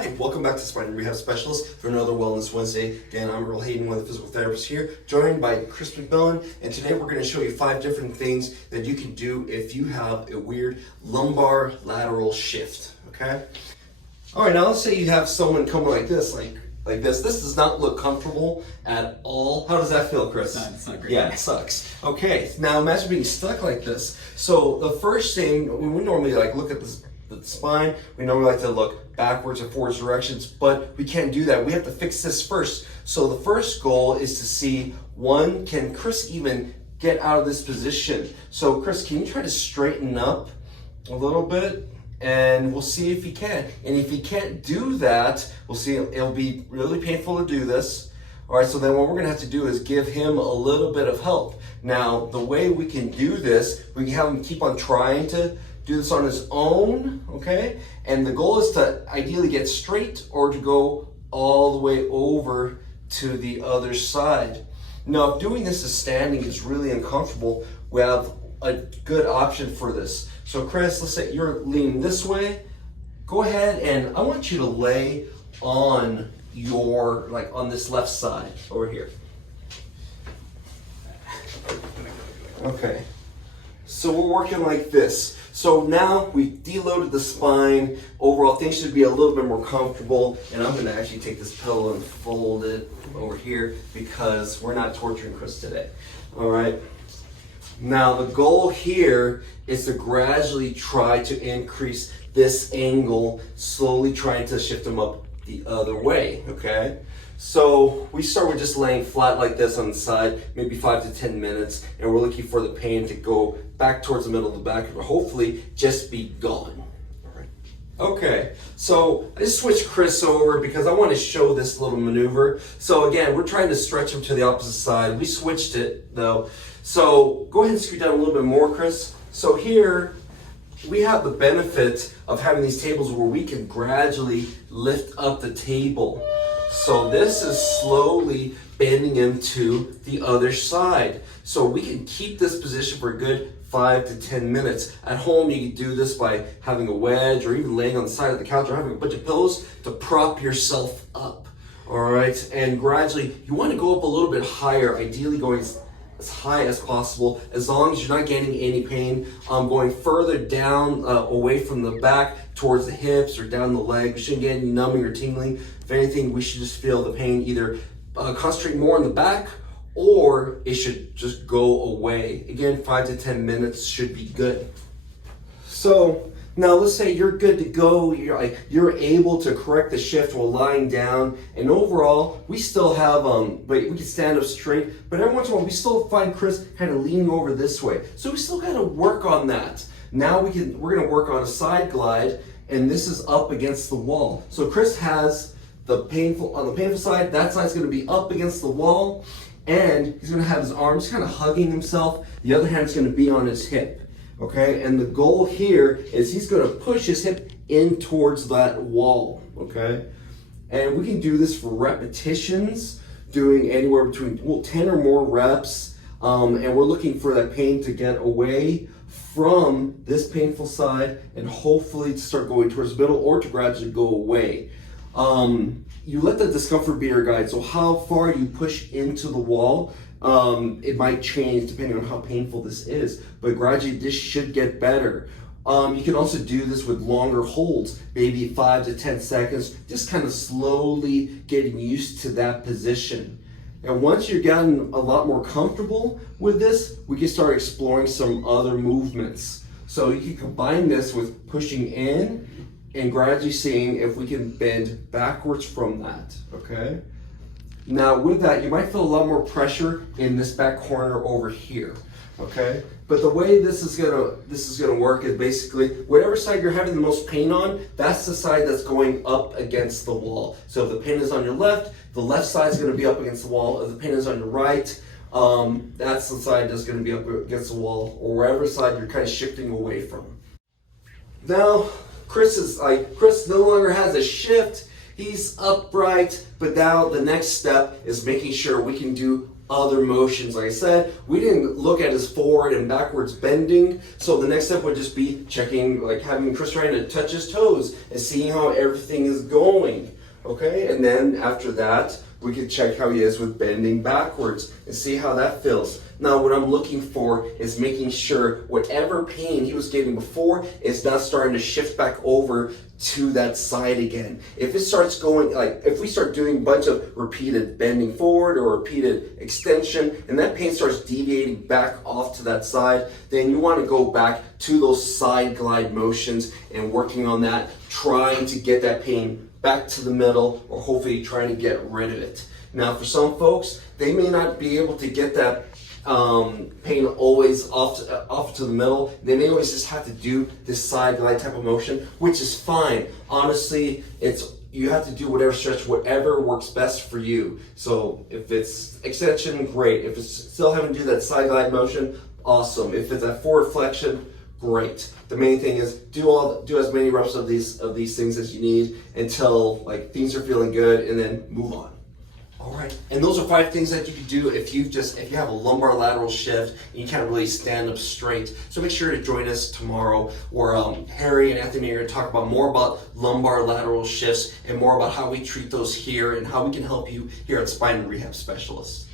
Hi, welcome back to Spine and Rehab Specialists for another Wellness Wednesday. Again, I'm Earl Hayden, one of the physical therapists here, joined by Chris McMillen, and today we're going to show you 5 different things that you can do if you have a weird lumbar lateral shift, okay? All right, now let's say you have someone coming like this, like this. This does not look comfortable at all. How does that feel, Chris? It's not great. Yeah, it sucks. Okay, now imagine being stuck like this. So the first thing, we normally look at the spine, we normally like to look backwards and forwards directions, but we can't do that. We have to fix this first. So the first goal is to see, one, can Chris even get out of this position? So Chris, can you try to straighten up a little bit? And we'll see if he can. And if he can't do that, we'll see it'll be really painful to do this. All right, so then what we're gonna have to do is give him a little bit of help. Now, the way we can do this, we can have him keep on trying to do this on his own, okay? And the goal is to ideally get straight or to go all the way over to the other side. Now, if doing this as standing is really uncomfortable, we have a good option for this. So Chris, let's say you're leaning this way. Go ahead and I want you to lay on your, on this left side over here. Okay, so we're working like this. So now we deloaded the spine. Overall, things should be a little bit more comfortable. And I'm gonna actually take this pillow and fold it over here because we're not torturing Chris today. All right. Now the goal here is to gradually try to increase this angle, slowly trying to shift him up the other way, okay? So we start with just laying flat like this on the side, maybe 5 to 10 minutes, and we're looking for the pain to go back towards the middle of the back and hopefully just be gone. All right. Okay, so I just switched Chris over because I want to show this little maneuver. So again, we're trying to stretch him to the opposite side. We switched it though. So go ahead and scoot down a little bit more, Chris. So here, we have the benefit of having these tables where we can gradually lift up the table. So this is slowly bending him to the other side. So we can keep this position for a good 5 to 10 minutes. At home, you can do this by having a wedge or even laying on the side of the couch or having a bunch of pillows to prop yourself up. All right, and gradually, you want to go up a little bit higher, ideally going as high as possible, as long as you're not getting any pain. Going further down, away from the back, towards the hips or down the leg. We shouldn't get any numbing or tingling. If anything, we should just feel the pain either concentrate more on the back or it should just go away. Again, 5 to 10 minutes should be good. So now let's say you're good to go, you're able to correct the shift while lying down, and overall, we still have, we can stand up straight, but every once in a while, we still find Chris kind of leaning over this way. So we still gotta work on that. Now we're gonna work on a side glide, and this is up against the wall. So Chris has on the painful side, that side's gonna be up against the wall, and he's gonna have his arms kind of hugging himself, the other hand's gonna be on his hip. Okay, and the goal here is he's going to push his hip in towards that wall, okay? And we can do this for repetitions, doing anywhere between 10 or more reps, and we're looking for that pain to get away from this painful side and hopefully to start going towards the middle or to gradually go away. You let the discomfort be your guide, so how far you push into the wall, it might change depending on how painful this is, but gradually this should get better. You can also do this with longer holds, maybe 5 to 10 seconds, just kind of slowly getting used to that position. And once you've gotten a lot more comfortable with this, we can start exploring some other movements. So you can combine this with pushing in and gradually seeing if we can bend backwards from that, okay? Now with that, you might feel a lot more pressure in this back corner over here, okay? But the way this is gonna work is basically whatever side you're having the most pain on, that's the side that's going up against the wall. So if the pain is on your left, the left side is gonna be up against the wall. If the pain is on your right, that's the side that's gonna be up against the wall, or wherever side you're kind of shifting away from. Now, Chris no longer has a shift. He's upright, but now the next step is making sure we can do other motions. Like I said, we didn't look at his forward and backwards bending, so the next step would just be checking, like having Chris trying to touch his toes and seeing how everything is going. Okay, and then after that, we could check how he is with bending backwards and see how that feels. Now, what I'm looking for is making sure whatever pain he was getting before is not starting to shift back over to that side again. If it starts going, like if we start doing a bunch of repeated bending forward or repeated extension, and that pain starts deviating back off to that side, then you want to go back to those side glide motions and working on that, trying to get that pain back to the middle, or hopefully trying to get rid of it. Now, for some folks, they may not be able to get that pain always off to the middle. They may always just have to do this side glide type of motion, which is fine. Honestly, you have to do whatever stretch, whatever works best for you. So if it's extension, great. If it's still having to do that side glide motion, awesome. If it's a forward flexion, great. The main thing is do as many reps of these things as you need until like things are feeling good, and then move on. All right, and those are 5 things that you can do if you have a lumbar lateral shift and you can't really stand up straight. So make sure to join us tomorrow, where Harry and Anthony are going to talk about more about lumbar lateral shifts and more about how we treat those here and how we can help you here at Spine and Rehab Specialists.